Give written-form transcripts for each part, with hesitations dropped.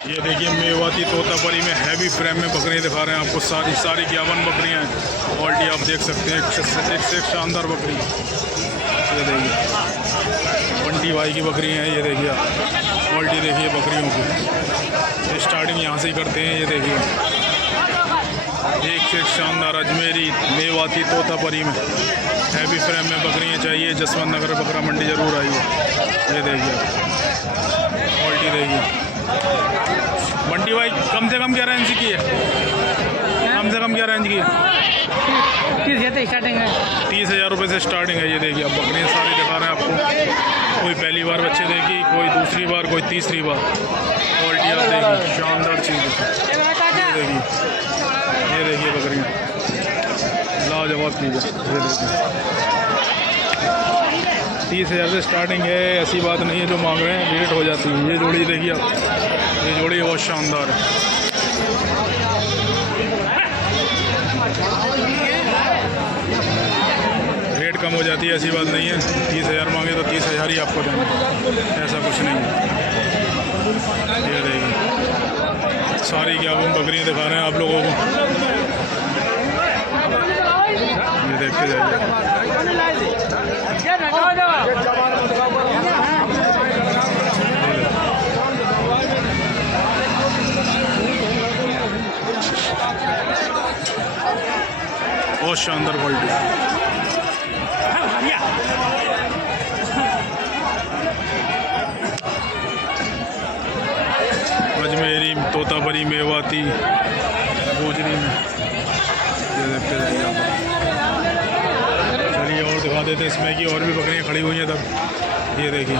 ये देखिए मेवाती तोतापरी में हैवी फ्रेम में बकरियाँ दिखा रहे हैं आपको। सारी 51 बकरियाँ हैं। क्वालिटी आप देख सकते हैं, एक से एक शानदार बकरी। ये देखिए बंटी भाई की बकरी हैं। ये देखिए क्वालिटी देखिए बकरियों की। स्टार्टिंग यहाँ से ही करते हैं। ये देखिए एक से एक शानदार अजमेरी मेवाती तोतापरी में हैवी फ्रेम में बकरियाँ चाहिए, जसवंत नगर बकरा मंडी ज़रूर आइए। ये देखिए क्वालिटी देखिए। बंटी भाई कम से कम क्या रेंज की है? कम से कम क्या रेंज की है? 30,000 स्टार्टिंग है। 30,000 रुपये से स्टार्टिंग है। ये देखिए अब बकरियाँ सारी दिखा रहे हैं आपको। कोई पहली बार बच्चे देगी, कोई दूसरी बार, कोई तीसरी बार। क्वालिटी आप देखिए, शानदार चीज़ है। ये देखिए बकरियाँ लाजवाब चीज़ है। ये देखिए 30,000 से स्टार्टिंग है। ऐसी बात नहीं है जो मांग रहे हैं रेट हो जाती है। ये जोड़ी देखिए आप, ये जोड़ी बहुत शानदार है। रेट कम हो जाती है, ऐसी बात नहीं है। 30,000 मांगे तो 30,000 ही आपको देंगे, ऐसा कुछ नहीं है। ये देखिए सारी क्या बकरियाँ दिखा रहे हैं आप लोगों को। ये देखते जाइए। बहुत शानदार क्वालिटी। अजमेरी तोतापरी मेवाती गोजरी में। ये देखते जाइए आप। चलिए और दिखा देते हैं इसमें कि और भी बकरियाँ खड़ी हुई हैं तब। ये देखिए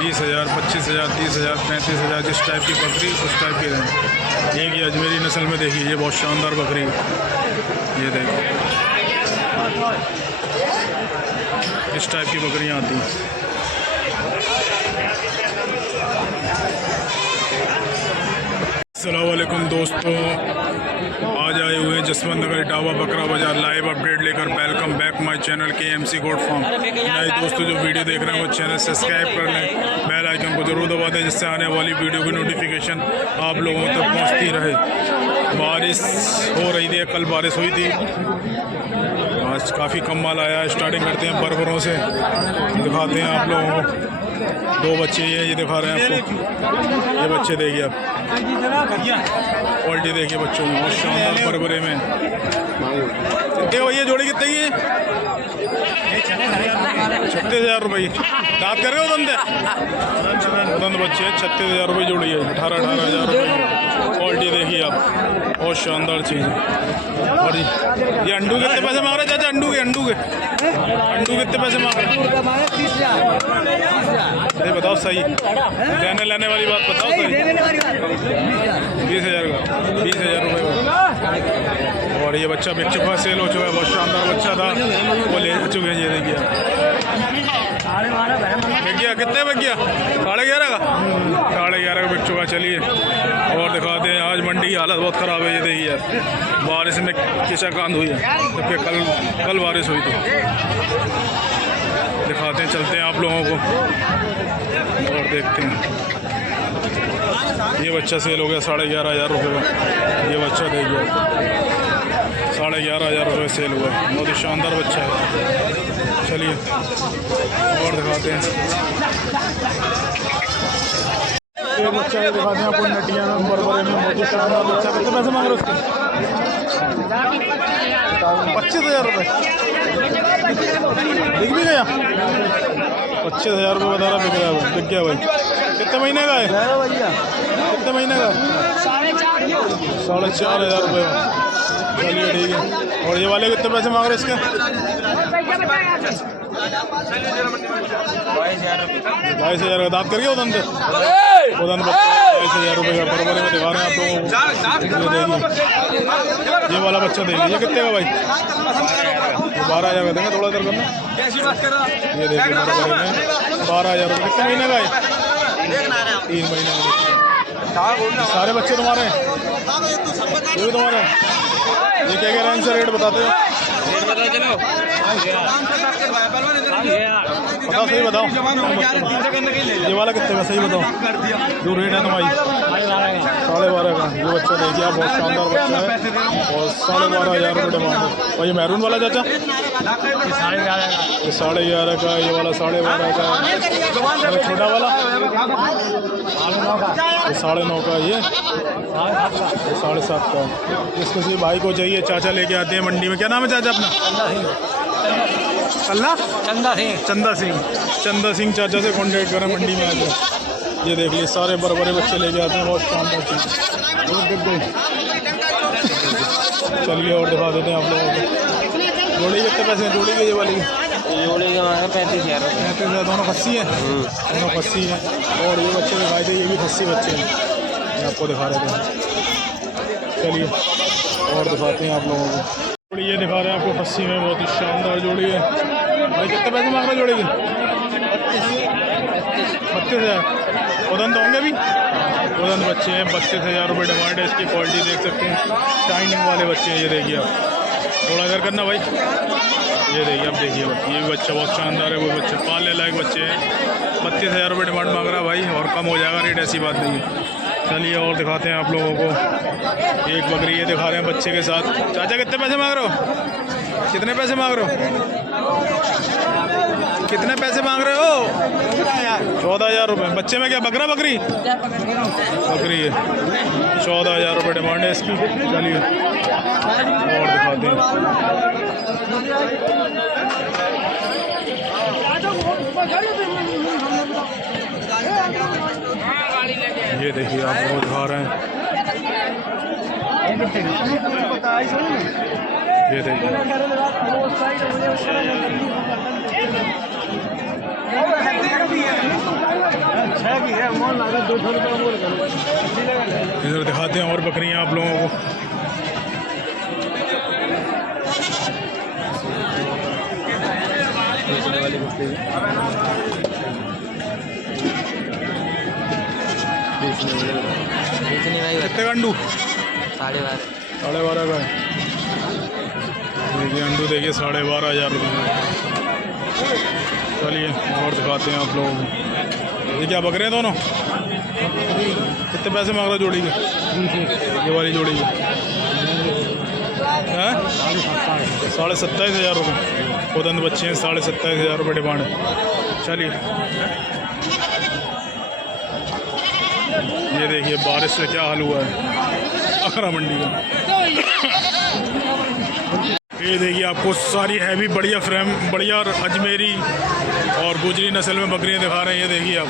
$20,000, $25,000, $30,000, $35,000 जिस टाइप की बकरी उस टाइप की रहें। एक ये अजमेरी नस्ल में देखिए, ये बहुत शानदार बकरी है। ये देखिए इस टाइप की बकरियाँ आती हैं। अस्सलाम वालेकुम दोस्तों, आज आए हुए हैं जसवंत नगर इटावा बकरा बाजार लाइव अपडेट लेकर। Welcome back my channel KMC goat farm. नए दोस्तों जो वीडियो देख रहे हैं वो चैनल सब्सक्राइब कर लें, बेल आइकन को जरूर दबा दें जिससे आने वाली वीडियो की नोटिफिकेशन आप लोगों तक पहुंचती रहे। बारिश हो रही थी, कल बारिश हुई थी, आज काफ़ी कम माल आया है। स्टार्टिंग करते हैं बर्बरों से, दिखाते हैं आप लोगों को। 2 बच्चे ये दिखा रहे हैं आपको। ये बच्चे देखिए आप, क्वालिटी देखिए बच्चों की, बहुत शानदार बरबरे में। कितने भैया जोड़ी कितने की है? 36,000 रुपये। दाँत कर रहे हो दंद बच्चे 36,000 रुपये जोड़ी है। 18,000 रुपये क्वालिटी देखिए आप, बहुत शानदार चीज़ है। और ये अंडू कितने पैसे मांग रहे हैं चाचा? अंडू के कितने पैसे मांग रहे हैं? ये बताओ सही, देने लेने वाली बात बताओ सही। 20,000 का, 20,000 रुपये का। और ये बच्चा बिक चुका है, सेल हो चुका है। बहुत शानदार बच्चा था, वो ले चुके हैं। ये देखिए बिक गया, कितने बिक गया? 11.5 का, 11.5 का बिक चुका। चलिए और दिखाते हैं। आज मंडी की हालत बहुत ख़राब है। ये देखिए बारिश में किचकांद हुई है, जबकि कल बारिश हुई थी। दिखाते हैं, चलते हैं आप लोगों को और देखते हैं। ये बच्चा सेल हो गया 11,500 रुपये का। ये बच्चा देखिए 11,500 रुपये सेल हुआ। बहुत ही शानदार बच्चा है। चलिए और दिखाते हैं। ये बच्चा ये दिखाते हैं आपको नटिया में, बरबरे में। बहुत ही शानदार बच्चा। कितने पैसे मांग रहे उसके? 25,000 रुपये। बिक भी गया? 25,000 रुपये बता रहा, बिक गया भाई। कितने महीने का है भैया? कितने महीने का? 4,500 रुपये। चलिए ठीक है। और ये वाले कितने पैसे मांग रहे इसके? 22,000 का। दाँत करके उदन 22,000 रुपये का बरबरे में दिखा रहे हैं आप लोगों को। ये वाला बच्चा देखिए, ये कितने का भाई? 12,000 का देंगे, थोड़ा देर करना। ये देखिए 12,000 रुपये। कितने महीने का है? 3 महीने का। सारे बच्चे तुम्हारे हैं? ये भी तुम्हारे हैं? ये क्या कह रहे हैं, इनसे रेट बताते हो? बताओ, सही बताओ। ये वाला कितने का, सही बताओ जो रेट है तुम्हारी? 12,500 का। ये बच्चा देखिए आप, बहुत शानदार बच्चा है और 12,500 रुपये डिमांड है। और ये मैरून वाला चाचा ये 11,500 का, ये वाला 12,500 का, छोटा वाला ये 9.5 का, ये 7.5 का। जिसको किसी भाई को चाहिए, चाचा लेके आते हैं मंडी में। क्या नाम है चाचा अपना? अल्लाह चंदा सिंह चाचा से कॉन्टेक्ट करें, मंडी में आते हैं। ये देख लीजिए सारे बड़े बच्चे लेके आते हैं, बहुत शानदार चीज़। चलिए और दिखा देते हैं आप लोगों को। जोड़ी कितने पैसे हैं जोड़ी के? ये वाली जोड़ी के 35,000 रुपये। 35,000। दोनों खस्सी हैं? दोनों खस्सी हैं। और ये बच्चे दिखाई दे, ये भी खस्सी बच्चे हैं, ये आपको दिखा रहे थे। चलिए और दिखाते हैं आप लोगों को। जोड़ी ये दिखा रहे हैं आपको खस्सी में, बहुत ही शानदार जोड़ी है। भाई कितने पैसे मांग रहे जोड़ी के? 32,000। उदंत होंगे अभी? उदंत बच्चे हैं, 32,000 रुपये डिमांड है। इसकी क्वालिटी देख सकते हैं, शाइनिंग वाले बच्चे हैं। ये देखिए आप, थोड़ा इधर करना भाई। ये देखिए आप, देखिए ये भी बच्चा बहुत शानदार है। वो बच्चे पालने लायक बच्चे हैं। 32,000 रुपये डिमांड मांग रहा है भाई, और कम हो जाएगा रेट, ऐसी बात नहीं है। चलिए और दिखाते हैं आप लोगों को। एक बकरी ये दिखा रहे हैं बच्चे के साथ। चाचा कितने पैसे मांग रहे हो? कितने पैसे मांग रहे हो? कितने पैसे मांग रहे हो? 14,000 रुपये। बच्चे में क्या बकरा बकरी? बकरी है। 14,000 रुपये डिमांड है इसकी। चलिए और दिखाते हैं। ये देखिए आप बहुत दिखा रहे हैं। ये देखिए इधर दिखाते हैं और बकरियां आप लोगों को। कितने का अंडू? 12,500 का है। देखिए अंडू देखिए 12,500 रुपये। चलिए और दिखाते हैं आप लोगों को। ये क्या बकरे हैं दोनों? कितने पैसे मांग रहे हो जोड़ी के? ये वाली जोड़ी के हैं 27,500 रुपये। उदंत बच्चे हैं, 27,500 रुपये डिमांड है। चलिए ये देखिए बारिश से क्या हाल हुआ है अखरा मंडी का। ये देखिए आपको सारी हैवी बढ़िया फ्रेम, बढ़िया अजमेरी और गुजरी नस्ल में बकरियां दिखा रहे हैं। ये देखिए आप,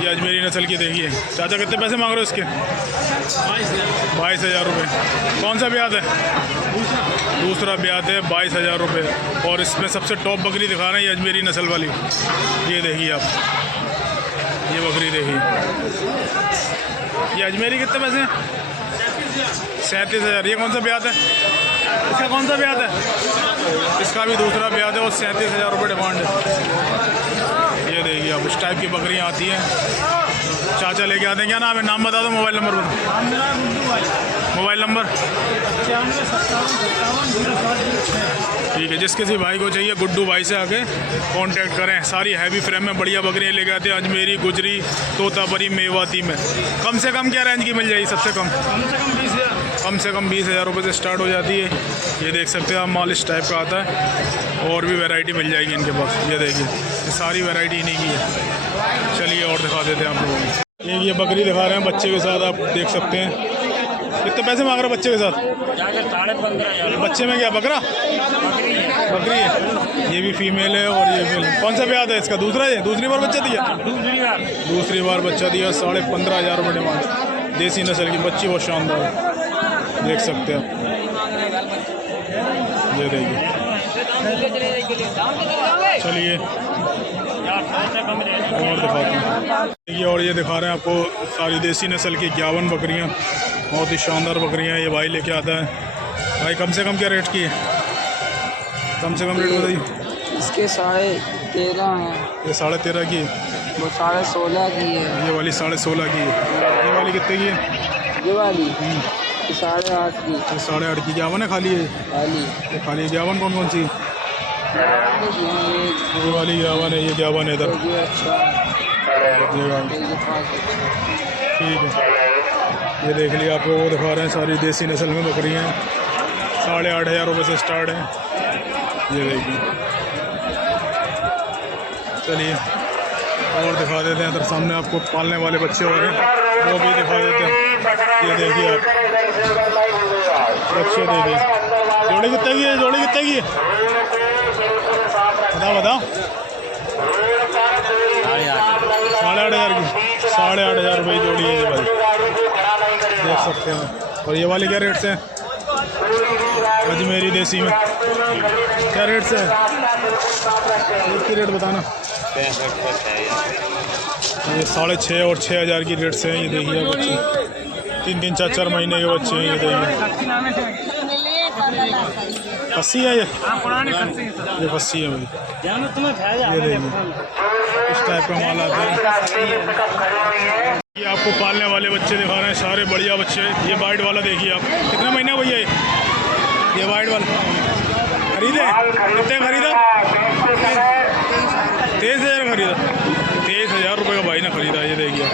ये अजमेरी नस्ल की देखिए। चाचा कितने पैसे मांग रहे हो इसके? 22,000 रुपये। कौन सा ब्याज है? दूसरा ब्याज है, 22,000 रुपये। और इसमें सबसे टॉप बकरी दिखा रहे हैं, ये अजमेरी नस्ल वाली। ये देखिए आप, ये बकरी देखिए। ये अजमेरी कितने पैसे हैं? 37,000। ये कौन सा ब्याज है? इसका कौन सा ब्याज है? इसका भी दूसरा ब्याज है और 37,000 रुपये डिमांड है। ये देखिए अब इस टाइप की बकरियाँ आती हैं, चाचा लेके आते हैं। क्या नाम है? नाम बता दो, मोबाइल नंबर बताओ। Mobile number? ठीक है, जिस किसी भाई को चाहिए गुड्डू भाई से आके कांटेक्ट करें। सारी हैवी फ्रेम में बढ़िया बकरियाँ लेके आते हैं, अजमेरी, गुजरी, तोतापरी, मेवाती में। कम से कम क्या रेंज की मिल जाएगी? सबसे कम कम से कम 20,000 रुपये से स्टार्ट हो जाती है। ये देख सकते हैं आप, माल इस टाइप का आता है। और भी वैरायटी मिल जाएगी इनके पास। ये देखिए ये सारी वैरायटी इन्हीं की है। चलिए और दिखा देते हैं आप लोगों को। एक ये बकरी दिखा रहे हैं बच्चे के साथ, आप देख सकते हैं। कितने पैसे मांग रहे हैं बच्चे के साथ? 15,500। बच्चे में क्या बकरा? बकरी है। ये भी फीमेल है और ये मेल। कौन सा ब्याज है इसका? दूसरा है? दूसरी बार बच्चा दिया? दूसरी बार बच्चा दिया। 15,500 रुपये डिमांड। देसी नस्ल की बच्ची, बहुत शानदार है, देख सकते हैं आप। ये देखिए। चलिए और दिखाते हैं। देखिए और ये दिखा रहे हैं आपको सारी देसी नस्ल की 51 बकरियां, बहुत ही शानदार बकरियां ये भाई लेके आता है। भाई कम से कम क्या रेट की है? कम से कम रेट बताइए। इसके 13.5 हैं। ये 13.5 की है, वो 16.5 की है। ये वाली 16.5 की है। ये वाली कितने की है? ये वाली ये 8.5 की। ये 8.5 की। इक्यावन है खाली है? वाली ये खाली इक्यावन कौन कौन सी? ये वाली इक्यावन है, ये इक्यावन है इधर। ये अच्छा देखिएगा, ये 5 अच्छा। ठीक है। ये देख लिया, आपको वो दिखा रहे हैं, सारी देसी नस्ल में बकरियाँ हैं। 8,500 रुपये से स्टार्ट है। ये देखिए, चलिए और दिखा देते हैं। इधर सामने आपको पालने वाले बच्चे हो रहे हैं, वो भी दिखा देते हैं। ये देखिए आप बच्चे, देखिए जोड़ी कितने की है? जोड़ी कितने की है? बताओ बताओ। 8,500 की। 8,500 रुपये जोड़ी है ये भाई, देख सकते हैं। और ये वाली क्या रेट से है? अजमेरी देसी में क्या रेट से है? इसकी रेट बताना। ये 6.5 और 6,000 की रेट से हैं। ये देखिए बच्चे, 3-3, 4-4 महीने के बच्चे हैं। ये देखिए, फस्सी है ये फस्सी है भाई। ये देखिए, इस टाइप का माल आता है। ये आपको पालने वाले बच्चे दिखा रहे हैं, सारे बढ़िया बच्चे। ये वाइट वाला देखिए आप, कितना महीना भैया ये वाइट वाला खरीदे? कितने खरीदा? 23,000 खरीदा। 23,000 रुपये का भाई ने खरीदा। ये देखिए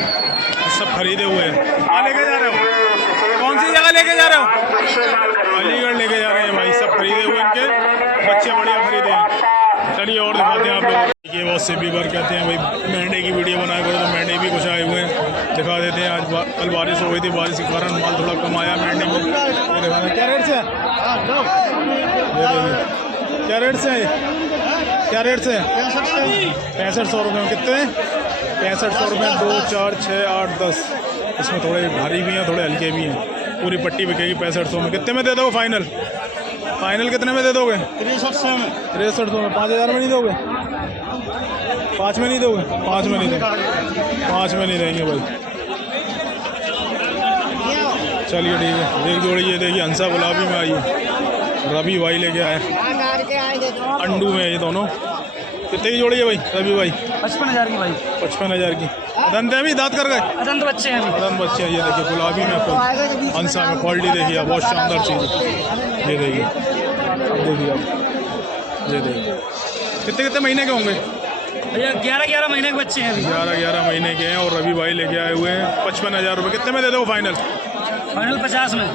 सब खरीदे हुए हैं। कहाँ लेके जा रहे हो? कौन सी जगह लेके जा रहे हो? अलीगढ़ लेके जा रहे हैं भाई। सब खरीदे हुए इनके बच्चे, बढ़िया खरीदे हैं। चलिए और दिखाते हैं आप लोग। ये बहुत से बीबर कहते हैं भाई मेंढे की वीडियो बनाया करो, तो मेंढे भी कुछ आए हुए हैं, दिखा देते हैं। आज कल बारिश हो गई थी, बारिश के कारण माल थोड़ा कम आया मेंढे में। ये दिखाना क्या रेट से है? ये देखिए क्या रेट से है? क्या रेट से है? 6500 रुपये में। कितने? 6500 रुपये। 2, 4, 6, 8, 10। इसमें थोड़े भारी भी हैं, थोड़े हल्के भी हैं। पूरी पट्टी बिकेगी 6500 में। कितने में दे दोगे फाइनल? फाइनल कितने में दे दोगे? 6300 में। 6300 में। 5,000 में नहीं दोगे? 5 में नहीं दोगे? 5 में नहीं दोगे? 5 में नहीं देंगे भाई। चलिए ठीक है। एक जोड़ी ये देखिए हंसा गुलाबी में आई है, रवि भाई लेके आए। अंडू में ये दोनों। कितने की जोड़ी है भाई रवि भाई? 55,000 की भाई। 55,000 की। दंत है भी, दांत कर गए? अदंत बच्चे हैं अभी। अदंत बच्चे हैं। ये देखिए गुलाबी में आपको हंसा में क्वालिटी देखिए आप, बहुत शानदार चीज़ है। ये देखिए आप, ये देखिए कितने कितने महीने के होंगे भैया? 11 महीने के बच्चे हैं अभी। 11 महीने के हैं और रवि भाई लेके आए हुए हैं। 55,000 रुपये। कितने में दे दो फाइनल? फाइनल 50 में।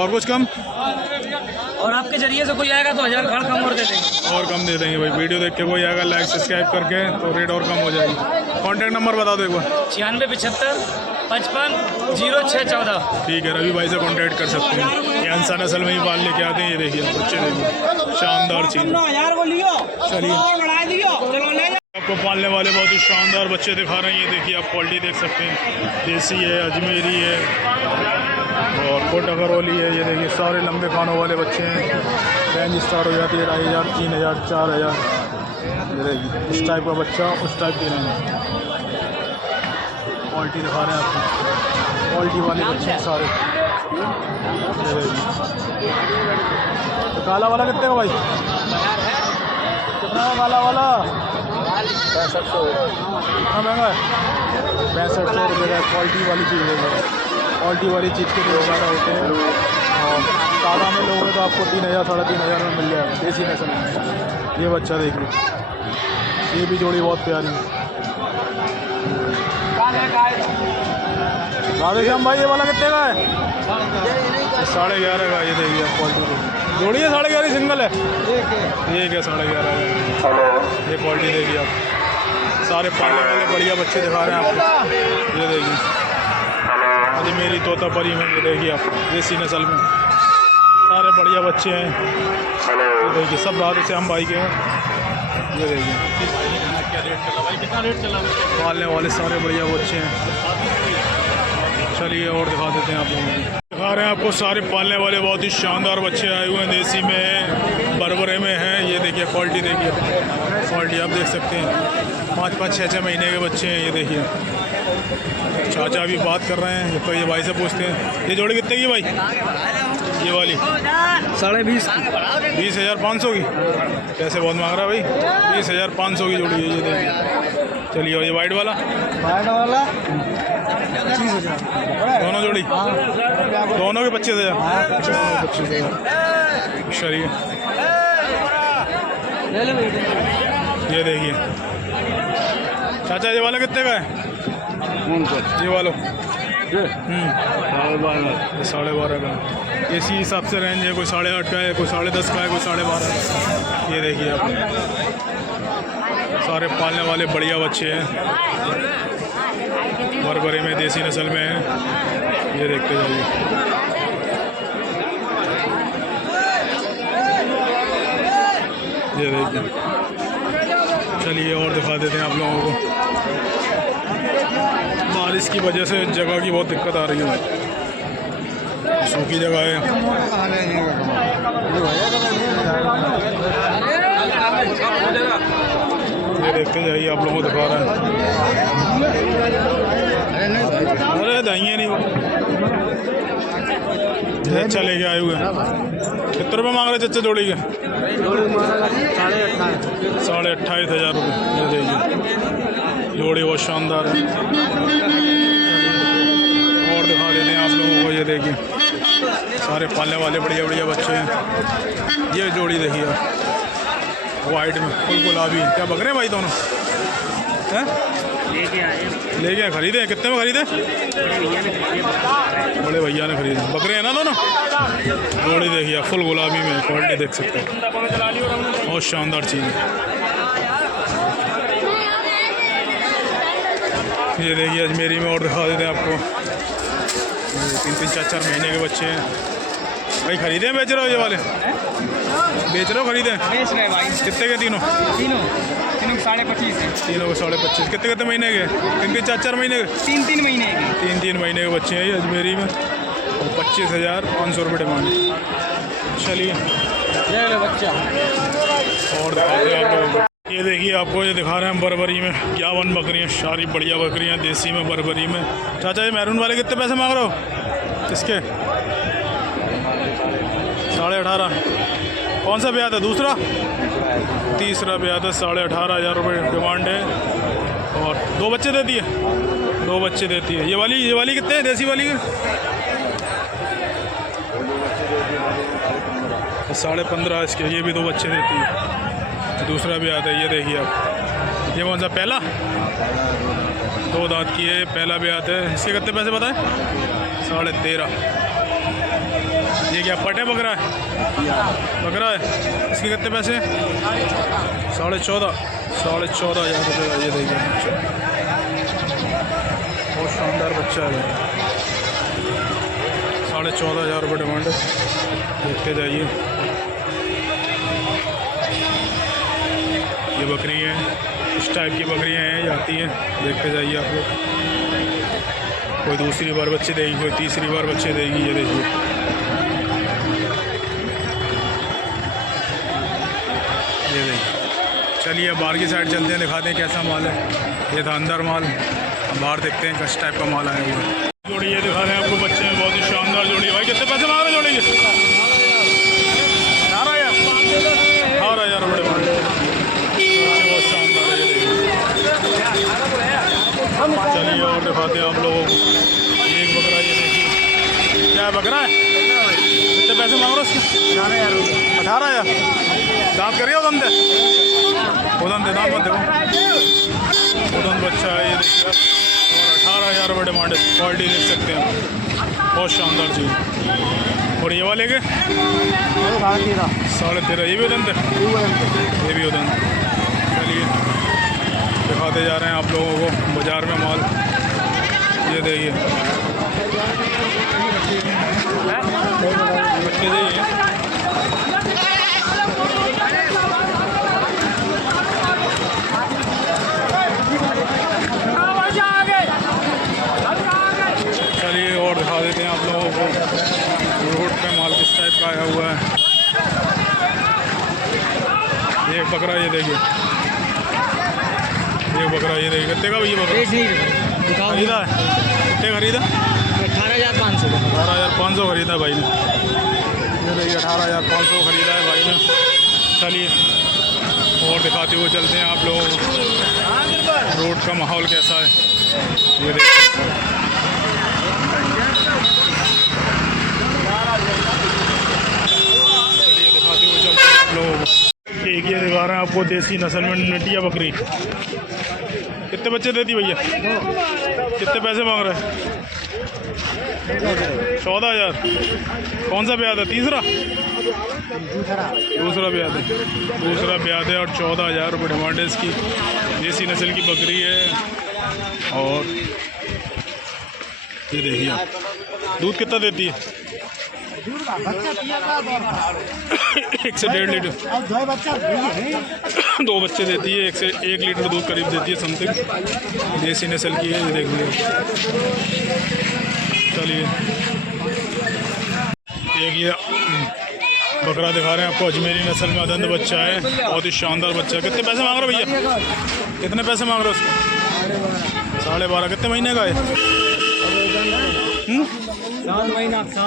और कुछ कम? और आपके जरिए से कोई आएगा तो 1000 घड़ कम और दे देंगे। और कम दे देंगे भाई। वीडियो देख के कोई आएगा लाइक सब्सक्राइब करके तो रेट और कम हो जाएगी। कॉन्टैक्ट नंबर बता दो एक बार। 9675 55 0614। ठीक है, रवि भाई से कॉन्टैक्ट कर सकते हैं। ये हंसा नस्ल में ही बाल लेके आते हैं। ये देखिए बच्चे, देखिए शानदार चीज़। चलिए आपको पालने वाले बहुत ही शानदार बच्चे दिखा रहे हैं। ये देखिए आप क्वालिटी देख सकते हैं, देसी है, अजमेरी है और कोटा करौली है। ये देखिए सारे लंबे खानों वाले बच्चे हैं। रेंज स्टार्ट हो जाती है 2,500, 3,000, 4,000। ये देखिए इस टाइप का बच्चा, उस टाइप की रेंज। क्वालिटी दिखा रहे हैं आपको, क्वालिटी वाले बच्चे हैं सारे। ये देखिए तो काला वाला कितने का भाई? कितना है काला वाला? 6500। कितना महंगा है? 6500 रुपये का। क्वालिटी वाली चीज़ है, क्वालिटी वाली चीज़ के लिए ज़्यादा होते हैं। और सादा में लोगे तो आपको 3,000, 3,500 में मिल जाएगा देसी नस्ल में। ये बच्चा देखिए, ये भी जोड़ी बहुत प्यारी है। राधे श्याम भाई ये वाला कितने का है? 11.5 का। ये देखिए आप क्वालिटी जोड़ी है 11.5 सिंगल है। एक है 11.5 का। ये क्वालिटी देखिए आप, सारे पालने वाले बढ़िया बच्चे दिखा रहे हैं आपको। ये देखिए अजमेरी तोतापरी में, ये देखिए आप देसी नस्ल में सारे बढ़िया बच्चे हैं। ये देखिए सब राधे श्याम भाई के हैं। ये देखिए क्या रेट चला भाई? कितना रेट चला? पालने वाले सारे बढ़िया बच्चे हैं। चलिए और दिखा देते हैं आप लोगों को। दिखा रहे हैं आपको सारे पालने वाले बहुत ही शानदार बच्चे आए हुए हैं। देसी में है, बरबरे में हैं। ये देखिए क्वालिटी देखिए, क्वालिटी आप देख सकते हैं। 5-5, 6-6 महीने के बच्चे हैं। ये देखिए चाचा भी बात कर रहे हैं तो ये भाई से पूछते हैं ये जोड़ी कितने की भाई? ये वाली 20.5 20,500 की। कैसे बहुत मांग रहा है भाई? 20,500 की जोड़ी है ये देखिए। चलिए और ये वाइट वाला 25,000 दोनों जोड़ी दोनों के 25,000। 25,000 चलिए ले लो भैया। ये देखिए चाचा ये वाला कितने का है? ये वाला ये 12.5 का। इसी हिसाब से रेंज है, कोई 8.5 का है, कोई 10.5 का है, कोई 12.5 का। ये देखिए आप सारे पालने वाले बढ़िया बच्चे हैं, बरबरी में देसी नस्ल में है। ये देखते जाइए। ये देखिए चलिए और दिखा देते हैं आप लोगों को। बारिश की वजह से जगह की बहुत दिक्कत आ रही है, सूखी जगह है। ये देखते जाइए आप लोगों को दिखा रहा है। अरे दाइए नहीं ये अच्छा लेके आए हुए हैं। कितने रुपये मांग रहे चच्चे जोड़ी के? 28,500 रुपये। ये देखिए जोड़ी बहुत शानदार है। और दिखा देते हैं आप लोगों को। ये देखिए सारे पालने वाले बढ़िया बढ़िया बच्चे हैं। ये जोड़ी देखिए आप वाइट में फुल गुलाबी। क्या बक रहे हैं भाई दोनों? हैं लेके आए खरीदे? कितने में खरीदे? बड़े भैया ने खरीदे। बकरे हैं ना दोनों? जोड़ी देखिए आप फुल गुलाबी में, क्वालिटी देख सकते हैं, बहुत शानदार चीज़ है। ये देखिए अजमेरी में और दिखा देते हैं आपको। 3-3, 4-4 महीने के बच्चे हैं भाई। खरीदे हैं बेच रहे हो? ये वाले बेच रहे हो खरीदे? बेच रहे भाई। कितने के? तीनों तीनों 25.5 तीनों को 25.5। कितने महीने के? 3-3, 4-4 महीने के? 3 महीने की। 3 महीने के बच्चे हैं ये अजमेरी में। और 25,500 रुपये डिमांड। चलिए ले लो बच्चा। और दिखाते हैं आप लोगों को। ये देखिए आपको ये दिखा रहे हैं बरबरी में 51 बकरियाँ, सारी बढ़िया बकरियाँ देसी में बरबरी में। चाचा ये मैरून वाले कितने पैसे मांग रहे हो इसके? 18.5। कौन सा ब्याज है? दूसरा? तीसरा ब्याज है। 18,500 रुपये डिमांड है। और 2 बच्चे देती है? 2 बच्चे देती है। ये वाली कितने हैं देसी वाली के? 15.5 इसके। ये भी 2 बच्चे देती है। दूसरा भी आता है। ये देखिए आप ये कौन सा? पहला 2 दांत की है, पहला भी आता है। इसके कितने पैसे बताएं? 13.5। ये क्या पटे बकरा है? बकरा है। इसके कितने पैसे? 14.5 14,500 रुपये। ये देखिए बहुत शानदार बच्चा है। 14,500 रुपये डिमांड है। देखते जाइए। ये बकरी हैं, इस टाइप की बकरियां हैं, ये आती हैं। देखते जाइए आप लोग। कोई दूसरी बार बच्चे देगी, कोई तीसरी बार बच्चे देगी। ये देखिए ये देखिए। चलिए बाहर की साइड चलते हैं, दिखाते हैं कैसा माल है। ये था अंदर माल, बाहर देखते हैं किस टाइप का माल आया हुआ है। जोड़ी ये दिखा रहे हैं आपको बच्चे हैं, बहुत ही शानदार जोड़ी है। भाई कितने पैसे मांग रहे जोड़ी के? 18,000 रुपये मांग रहे। बहुत शानदार है। ये देखिए चलिए और दिखाते हैं आप लोगों को। एक बकरा ये देखिए। क्या बकरा है? कितने पैसे मांग रहे हो उसके? 18,000। दांत करिए उदन दे दांत मत देखो। उदन बच्चा है ये देखिए। और 18,000 रुपये डिमांड है। क्वालिटी देख सकते हैं, बहुत शानदार चीज़। और ये वाले के 13.5। ये भी उदन थे? ये भी उदन। चलिए दिखाते जा रहे हैं आप लोगों को बाज़ार में माल। ये देखिए बच्चे देखिए। चलिए और दिखा देते हैं आप लोगों को रोड पे माल किस टाइप का आया हुआ है। एक बकरा ये देखिए, एक बकरा ये देखिए। कितने का ये बकरा खरीदा है? कितने खरीदा? 18,500 18,500 खरीदा भाई ने। ये देखिए 18,500 खरीदा है भाई ने। चलिए और दिखाते हुए चलते हैं आप लोगों को रोड का माहौल कैसा है। ये देखिए चलिए दिखाते हुए चलते हैं आप लोगों को। एक ये दिखा रहे हैं आपको देसी नस्ल में नटिया बकरी। कितने बच्चे देती भैया? कितने पैसे मांग रहे हैं? 14,000। कौन सा ब्याज है? तीसरा दूसरा ब्याज है। दूसरा ब्याज है और 14,000 रुपये डिमांड है इसकी। देसी नस्ल की बकरी है। और ये देखिए दूध कितना देती है? 1 से 1.5 लीटर। 2 बच्चे देती है। 1 से 1 लीटर दूध करीब देती है समथिंग। देसी नस्ल की है। ये देखिए चलिए एक ये बकरा दिखा रहे हैं आपको। अजमेरी नस्ल में अदंत बच्चा है। बहुत ही शानदार बच्चा है। कितने पैसे मांग रहे हो भैया? कितने पैसे मांग रहे हो उसको? 12.5। कितने महीने का है?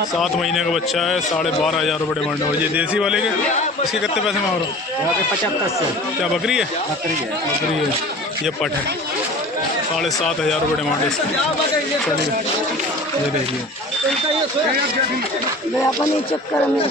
7 महीने का बच्चा है। 12,500 रुपये डिमांड है। और ये देसी वाले के इसके कितने पैसे मांग रहे हो? 75 क्या बकरी है? बकरी है। ये पट है। 7,500 रुपये डिमांड है इसकी। चलिए ये देखिए अपने चक्कर में